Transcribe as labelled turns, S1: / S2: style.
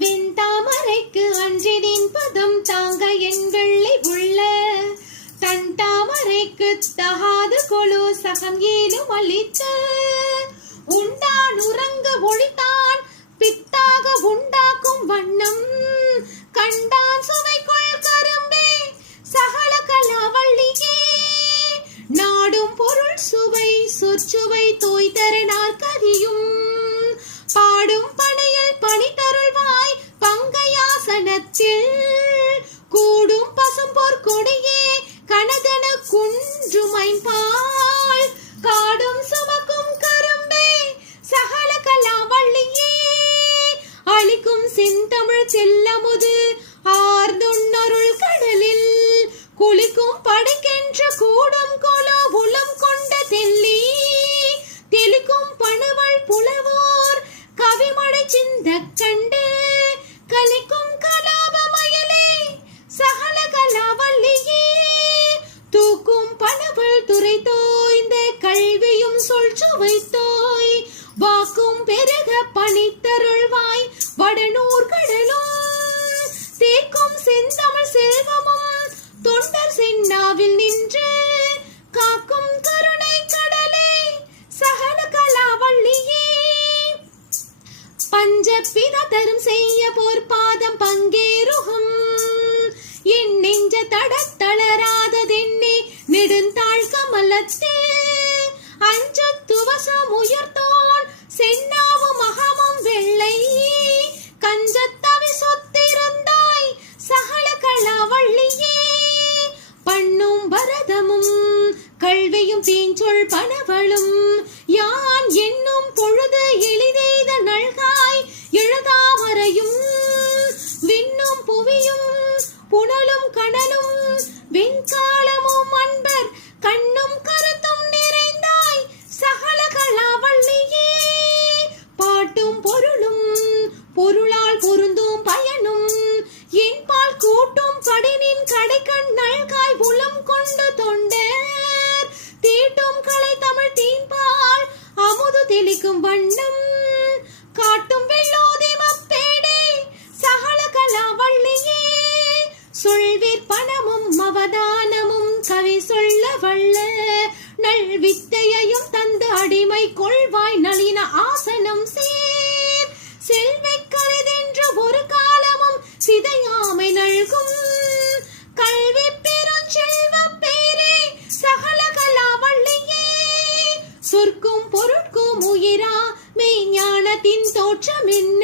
S1: வெண்தாமரைக்கு அஞ்சினின் பதம் தாங்க என் வெள்ளை உள்ள. தன் தாமரைக்கு தகாது கொழு சகம் ஏலும் அளித்த உண்டான் உறங்க ஒழித்தான் பித்தாக உண்டாக்கும் வண்ணம். கண்டான் சுவைக்குள் கரும்பே சகல கலாவள்ளியே நாடும் பொருள் சுவை சொற்சுவை தோய் தரனார் கதியும். பங்கையாசனத்தில் கூடும் பசும் போர் கொடியே கனதன குன்றுமைப்பால் காடும் சுமக்கும் கரும்பே சகல கலாவள்ளியே அழிக்கும் செந்தமிழ் செல்லமுது ஆர்ந்துண்ணருள் கடலில். குளிக்கும் படைக்கென்ற கூடும் கொலோ கல்வியும் சொல் வாக்கும் பெருக பணித்தருள்வாய். வடநூர் கடலும் தேக்கும் செந்தமிழ் செல்வமும் தொண்டர் சென்னாவில் நின்று காக்கும் கருணை கடலே. சகல கலாவள்ளியே பஞ்ச பிதரும் செய்ய போர் பாதம் பங்கேறுகும். என் நெஞ்ச தடத்தளராததென்னே. நெடுந்தாள் கமலத்தே. கல்வியும் தீஞ்சொல் பணவளும் யான் என்னும் பொழுது எளிதெய்த நல்காய் எழுதாமறையும் விண்ணும் புவியும் புனலும் கடலும் வெண்கா பரிசீலிக்கும் வண்ணம் காட்டும் வெள்ளோதி மப்பேடே சகல கலா வள்ளியே. சொல்வீர் பணமும் அவதானமும் கவி சொல்ல வள்ள நல் வித்தையையும் தந்து அடிமை கொள்வாய் நளின ஆசனம் சேர். செல்வை கருதென்ற ஒரு காலமும் சிதையாமை நல்கும். கல்வி பெருஞ்செல்வ பேரே சகல கலா வள்ளியே. சொற்கும் பொருட்கும் உயிரா மெய்ஞானத்தின் தோற்றம் என்ன